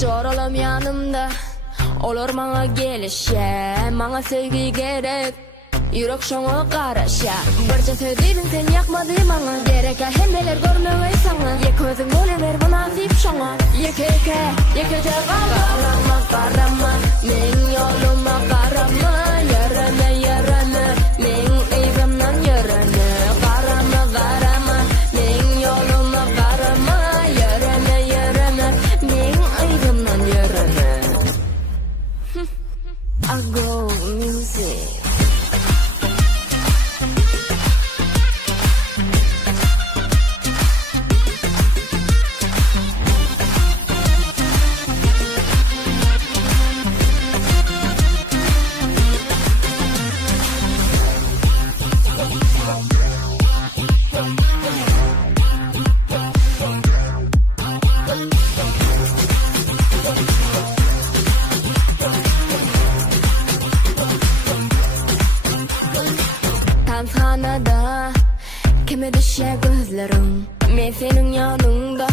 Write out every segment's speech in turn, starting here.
Çoralam yanımda olur bana gelişe, bana sevgi gerek, yürek şoňa garaşa. Birçe söýdüň sen ýakmady bana, gerek hemmeler görmeýi sana. Ýeközüň boleber bana nasip şoňa. Ýekeke garama, garama, men ýoluma garama, ýarana, ýarana, men eýbimden ýarana. Garama, garama, men ýoluma garama, ýarana, ýarana, men eýbimden ýarana. I go music. Tanhanada kime düşe gözlerim, men senin yanında,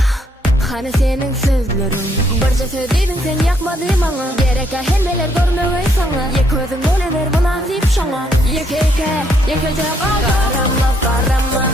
hani senin sözlerin. Birce söýdüň sen ýakmady bana, gerek hemmeler görmeýi sana. Ýeközüň boleber bana nasip şoňa. Ýekeke garama, garama,